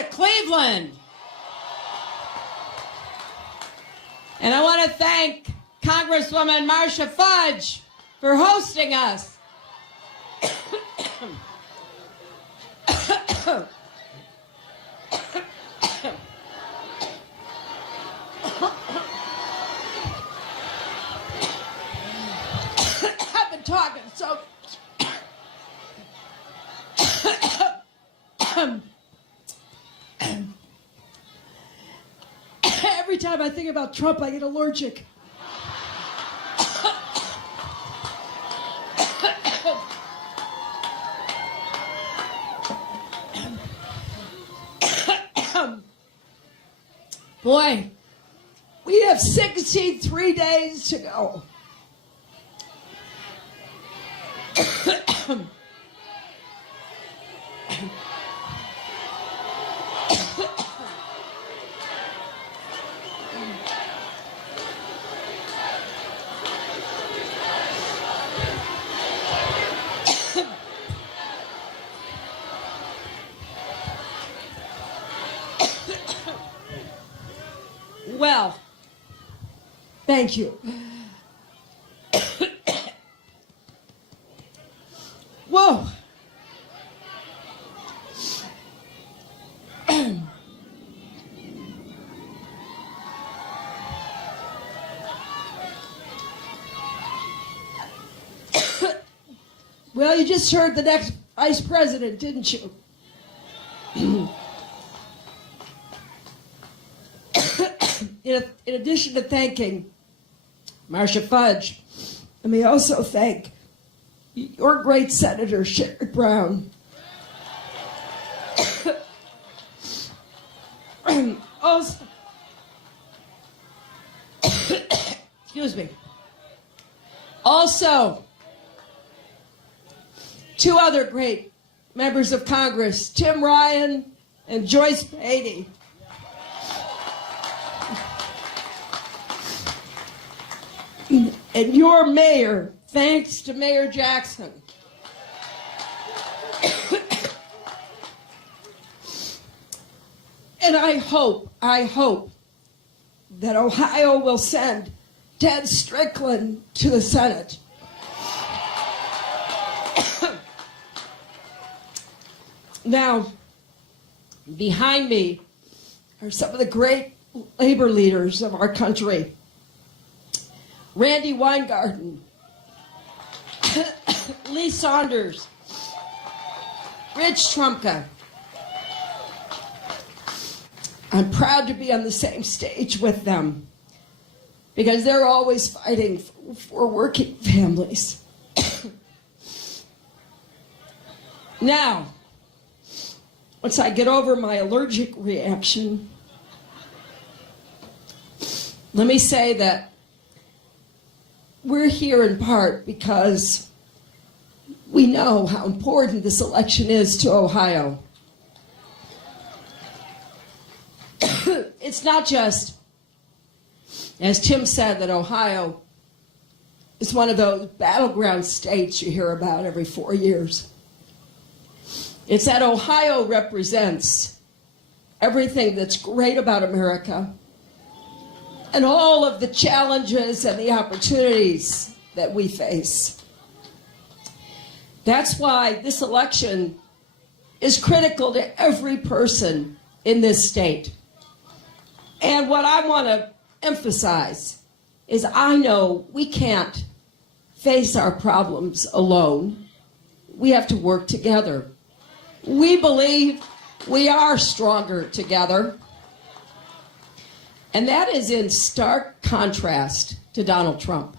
to Cleveland. And I want to thank Congresswoman Marcia Fudge for hosting us. I've been talking so... Every time I think about Trump, I get allergic. Boy, we have 63 days to go. Well, thank you. Whoa. Well, you just heard the next vice president, didn't you? In addition to thanking Marcia Fudge, let me also thank your great Senator Sherrod Brown. Also, excuse me. Also, two other great members of Congress, Tim Ryan and Joyce Beatty. And your mayor, thanks to Mayor Jackson. And I hope that Ohio will send Ted Strickland to the Senate. Now, behind me are some of the great labor leaders of our country. Randy Weingarten, Lee Saunders, Rich Trumka. I'm proud to be on the same stage with them because they're always fighting for working families. Now, once I get over my allergic reaction, let me say that we're here in part because we know how important this election is to Ohio. It's not just, as Tim said, that Ohio is one of those battleground states you hear about every 4 years. It's that Ohio represents everything that's great about America and all of the challenges and the opportunities that we face. That's why this election is critical to every person in this state. And what I want to emphasize is I know we can't face our problems alone. We have to work together. We believe we are stronger together. And that is in stark contrast to Donald Trump.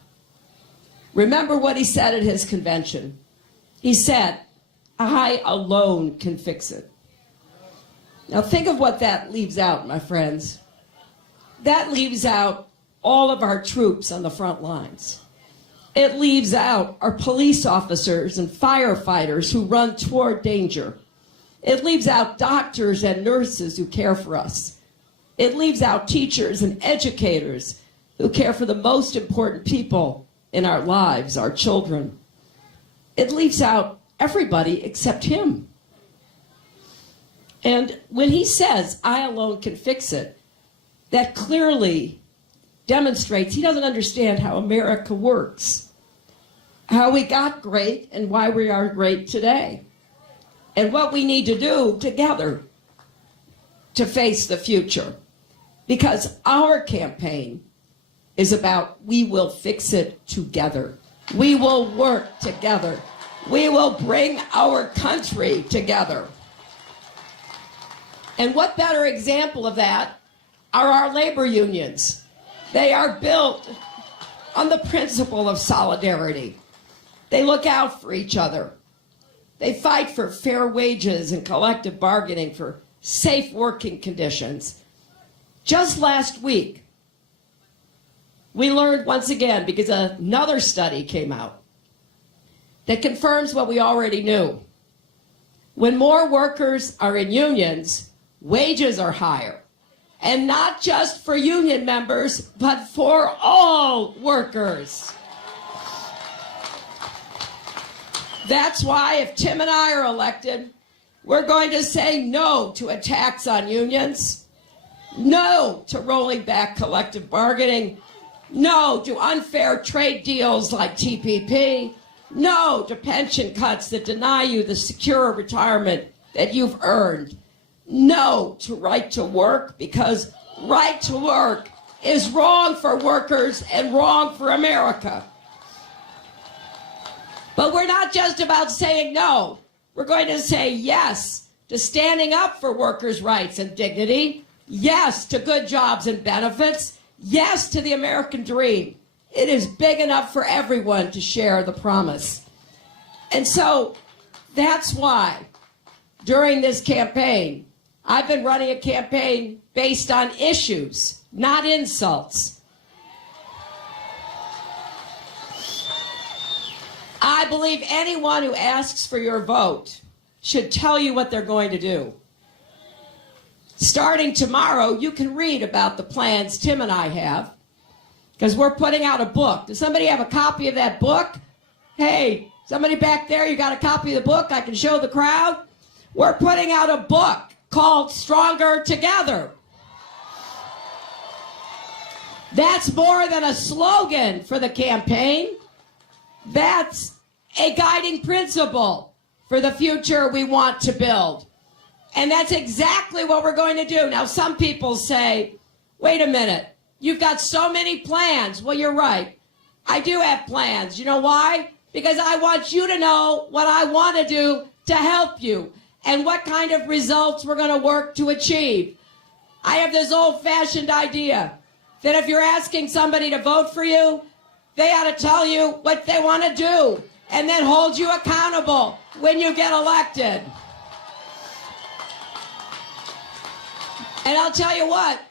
Remember what he said at his convention. He said, "I alone can fix it." Now think of what that leaves out, my friends. That leaves out all of our troops on the front lines. It leaves out our police officers and firefighters who run toward danger. It leaves out doctors and nurses who care for us. It leaves out teachers and educators who care for the most important people in our lives, our children. It leaves out everybody except him. And when he says, I alone can fix it, that clearly demonstrates he doesn't understand how America works, how we got great and why we are great today, and what we need to do together to face the future. Because our campaign is about we will fix it together. We will work together. We will bring our country together. And what better example of that are our labor unions? They are built on the principle of solidarity. They look out for each other. They fight for fair wages and collective bargaining for safe working conditions. Just last week, we learned once again, because another study came out that confirms what we already knew. When more workers are in unions, wages are higher. And not just for union members, but for all workers. That's why if Tim and I are elected, we're going to say no to attacks on unions, no to rolling back collective bargaining, no to unfair trade deals like TPP, no to pension cuts that deny you the secure retirement that you've earned, no to right to work, because right to work is wrong for workers and wrong for America. But we're not just about saying no. We're going to say yes to standing up for workers' rights and dignity, yes to good jobs and benefits, yes to the American dream. It is big enough for everyone to share the promise. And so that's why during this campaign, I've been running a campaign based on issues, not insults. I believe anyone who asks for your vote should tell you what they're going to do. Starting tomorrow, you can read about the plans Tim and I have, because we're putting out a book. Does somebody have a copy of that book? Hey, somebody back there, you got a copy of the book? I can show the crowd. We're putting out a book called Stronger Together. That's more than a slogan for the campaign. That's a guiding principle for the future we want to build. And that's exactly what we're going to do. Now, some people say, wait a minute, you've got so many plans. Well, you're right. I do have plans. You know why? Because I want you to know what I want to do to help you and what kind of results we're going to work to achieve. I have this old-fashioned idea that if you're asking somebody to vote for you, they ought to tell you what they want to do and then hold you accountable when you get elected. And I'll tell you what,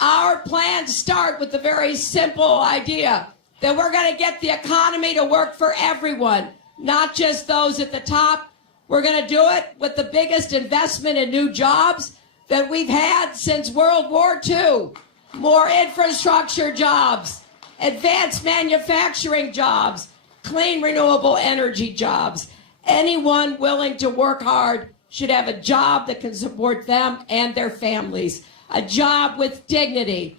our plans start with the very simple idea that we're going to get the economy to work for everyone, not just those at the top. We're going to do it with the biggest investment in new jobs that we've had since World War II. More infrastructure jobs, advanced manufacturing jobs, clean renewable energy jobs. Anyone willing to work hard should have a job that can support them and their families, a job with dignity,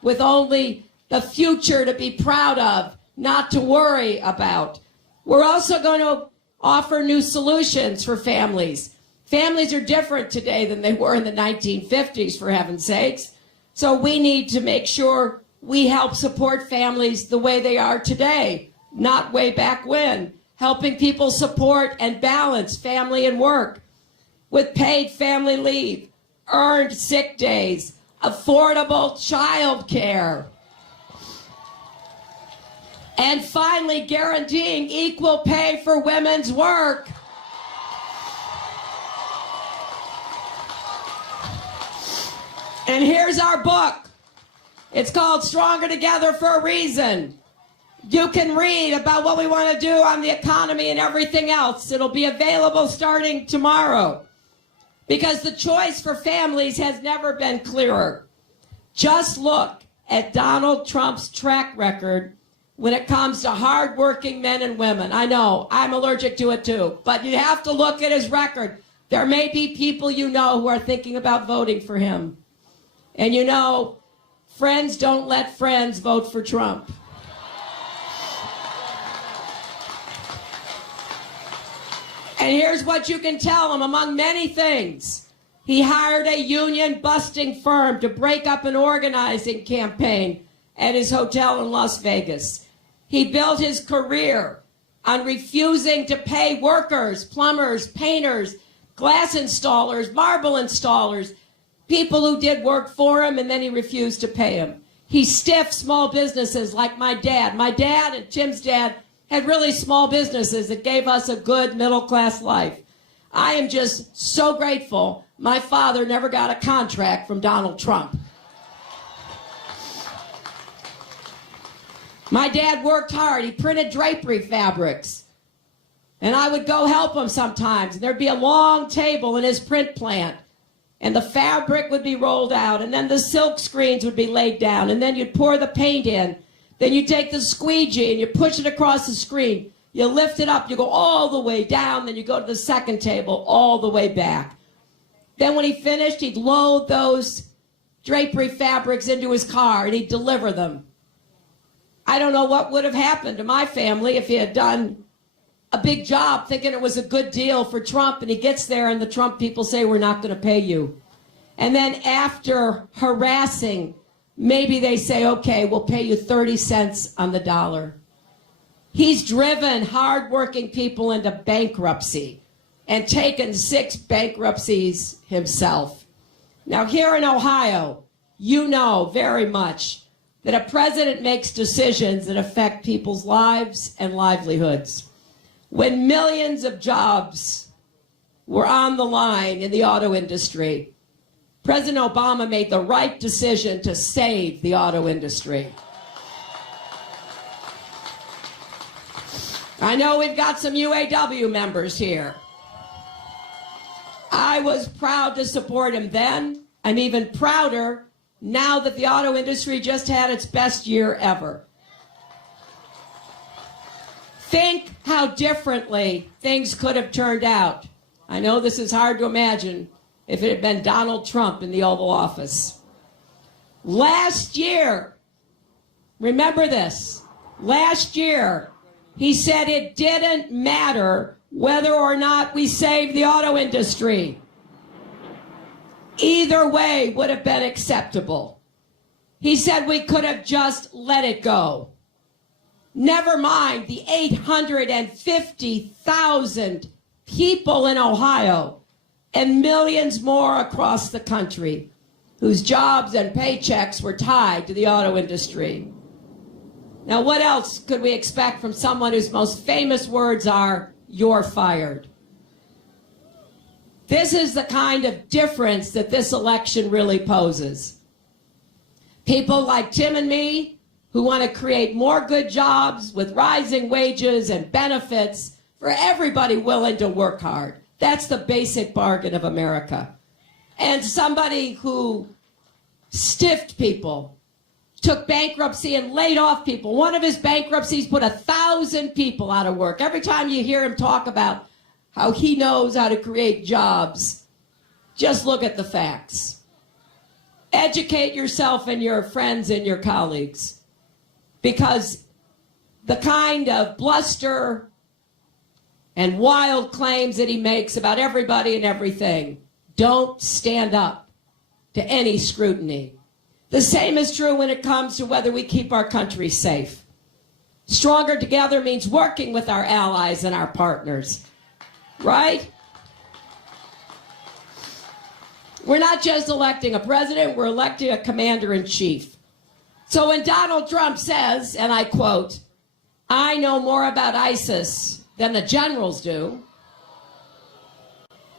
with only the future to be proud of, not to worry about. We're also going to offer new solutions for families. Families are different today than they were in the 1950s, for heaven's sakes. So we need to make sure we help support families the way they are today, not way back when, helping people support and balance family and work with paid family leave, earned sick days, affordable child care, and finally guaranteeing equal pay for women's work. And here's our book. It's called Stronger Together for a reason. You can read about what we want to do on the economy and everything else. It'll be available starting tomorrow. Because the choice for families has never been clearer. Just look at Donald Trump's track record when it comes to hardworking men and women. I know, I'm allergic to it too, but you have to look at his record. There may be people you know who are thinking about voting for him. And you know, friends don't let friends vote for Trump. And here's what you can tell him, among many things. He hired a union-busting firm to break up an organizing campaign at his hotel in Las Vegas. He built his career on refusing to pay workers, plumbers, painters, glass installers, marble installers, people who did work for him, and then he refused to pay them. He stiffed small businesses like my dad. My dad and Tim's dad had really small businesses that gave us a good middle-class life. I am just so grateful my father never got a contract from Donald Trump. My dad worked hard. He printed drapery fabrics. And I would go help him sometimes. And there'd be a long table in his print plant. And the fabric would be rolled out. And then the silk screens would be laid down. And then you'd pour the paint in. Then you take the squeegee and you push it across the screen. You lift it up. You go all the way down. Then you go to the second table all the way back. Then when he finished, he'd load those drapery fabrics into his car and he'd deliver them. I don't know what would have happened to my family if he had done a big job thinking it was a good deal for Trump, and he gets there and the Trump people say, we're not going to pay you. And then after harassing, maybe they say, okay, we'll pay you 30 cents on the dollar. He's driven hardworking people into bankruptcy and taken 6 bankruptcies himself. Now here in Ohio, you know very much that a president makes decisions that affect people's lives and livelihoods. When millions of jobs were on the line in the auto industry, President Obama made the right decision to save the auto industry. I know we've got some UAW members here. I was proud to support him then. I'm even prouder now that the auto industry just had its best year ever. Think how differently things could have turned out. I know this is hard to imagine if it had been Donald Trump in the Oval Office. Last year, remember this, last year, he said it didn't matter whether or not we saved the auto industry. Either way would have been acceptable. He said we could have just let it go. Never mind the 850,000 people in Ohio and millions more across the country whose jobs and paychecks were tied to the auto industry. Now, what else could we expect from someone whose most famous words are, "You're fired"? This is the kind of difference that this election really poses. People like Tim and me who want to create more good jobs with rising wages and benefits for everybody willing to work hard. That's the basic bargain of America. And somebody who stiffed people, took bankruptcy and laid off people. One of his bankruptcies put 1,000 people out of work. Every time you hear him talk about how he knows how to create jobs, just look at the facts. Educate yourself and your friends and your colleagues, because the kind of bluster and wild claims that he makes about everybody and everything don't stand up to any scrutiny. The same is true when it comes to whether we keep our country safe. Stronger together means working with our allies and our partners, right? We're not just electing a president, we're electing a commander-in-chief. So when Donald Trump says, and I quote, "I know more about ISIS than the generals do,"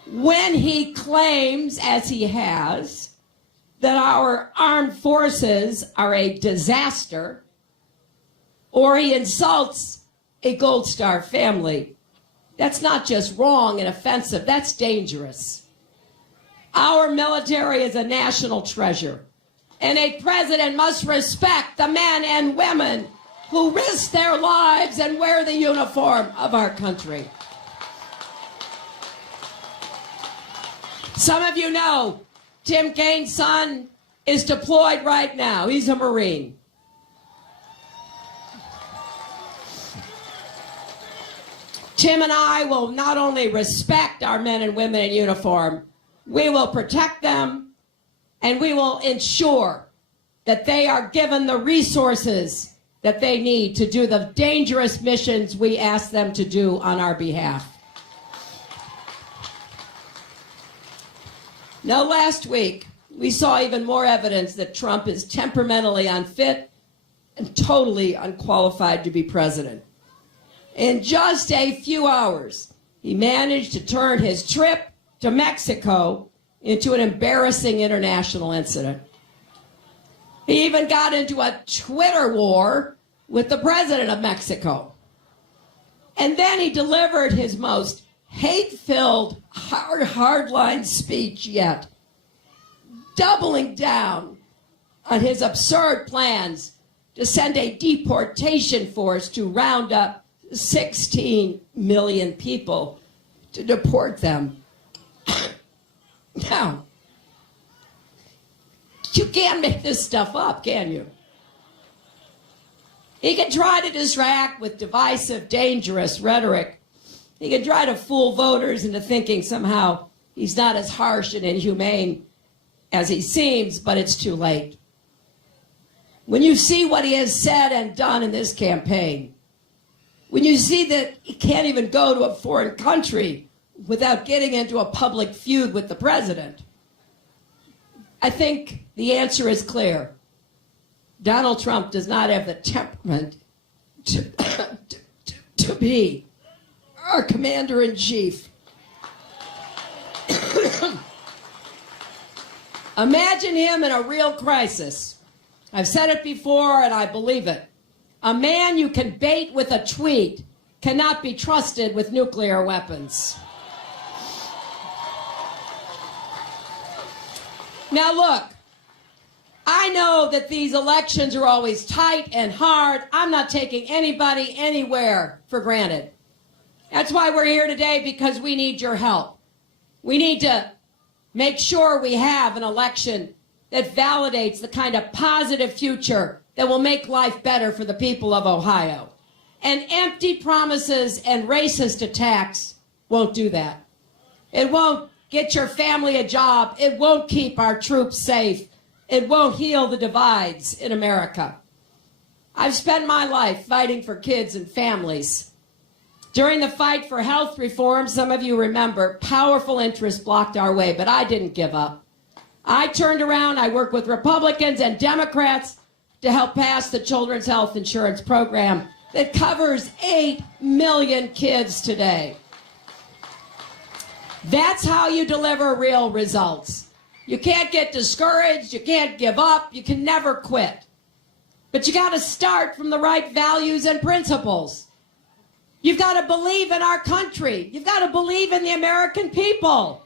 when he claims, as he has, that our armed forces are a disaster, or he insults a Gold Star family, that's not just wrong and offensive, that's dangerous. Our military is a national treasure, and a president must respect the men and women who risk their lives and wear the uniform of our country. Some of you know Tim Kaine's son is deployed right now. He's a Marine. Tim and I will not only respect our men and women in uniform, we will protect them, and we will ensure that they are given the resources that they need to do the dangerous missions we ask them to do on our behalf. Now, last week, we saw even more evidence that Trump is temperamentally unfit and totally unqualified to be president. In just a few hours, he managed to turn his trip to Mexico into an embarrassing international incident. He even got into a Twitter war with the president of Mexico. And then he delivered his most hate-filled, hardline speech yet, doubling down on his absurd plans to send a deportation force to round up 16 million people to deport them. Now, you can't make this stuff up, can you? He can try to distract with divisive, dangerous rhetoric. He can try to fool voters into thinking somehow he's not as harsh and inhumane as he seems, but it's too late. When you see what he has said and done in this campaign, when you see that he can't even go to a foreign country without getting into a public feud with the president, I think the answer is clear. Donald Trump does not have the temperament to be our commander-in-chief. Imagine him in a real crisis. I've said it before and I believe it. A man you can bait with a tweet cannot be trusted with nuclear weapons. Now look, I know that these elections are always tight and hard. I'm not taking anybody anywhere for granted. That's why we're here today, because we need your help. We need to make sure we have an election that validates the kind of positive future that will make life better for the people of Ohio. And empty promises and racist attacks won't do that. It won't get your family a job. It won't keep our troops safe. It won't heal the divides in America. I've spent my life fighting for kids and families. During the fight for health reform, some of you remember, powerful interests blocked our way, but I didn't give up. I turned around, I worked with Republicans and Democrats to help pass the Children's Health Insurance Program that covers 8 million kids today. That's how you deliver real results. You can't get discouraged, you can't give up, you can never quit. But you got to start from the right values and principles. You've got to believe in our country. You've got to believe in the American people.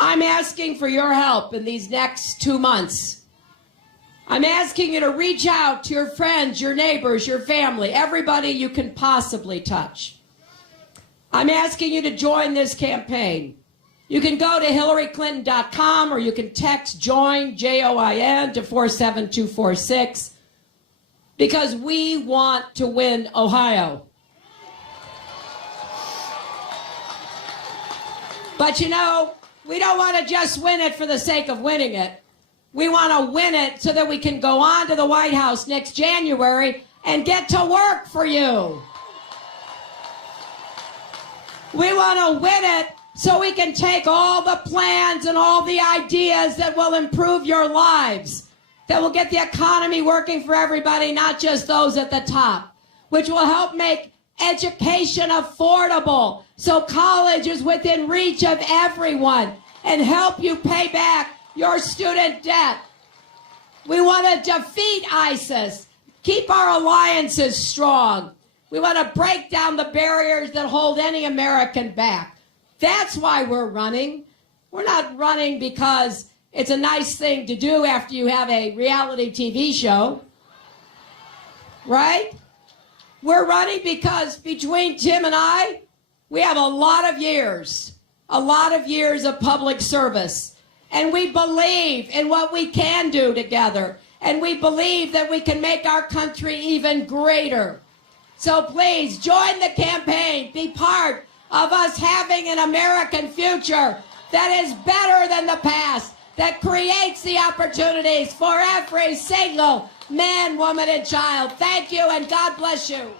I'm asking for your help in these next 2 months. I'm asking you to reach out to your friends, your neighbors, your family, everybody you can possibly touch. I'm asking you to join this campaign. You can go to HillaryClinton.com or you can text JOIN, J-O-I-N, to 47246 because we want to win Ohio. But you know, we don't want to just win it for the sake of winning it. We want to win it so that we can go on to the White House next January and get to work for you. We want to win it so we can take all the plans and all the ideas that will improve your lives, that will get the economy working for everybody, not just those at the top, which will help make education affordable so college is within reach of everyone and help you pay back your student debt. We want to defeat ISIS, keep our alliances strong. We want to break down the barriers that hold any American back. That's why we're running. We're not running because it's a nice thing to do after you have a reality TV show, right? We're running because between Tim and I, We have a lot of years of public service, and we believe in what we can do together, and we believe that we can make our country even greater. So please join the campaign. Be part of us having an American future that is better than the past, that creates the opportunities for every single man, woman, and child. Thank you, and God bless you.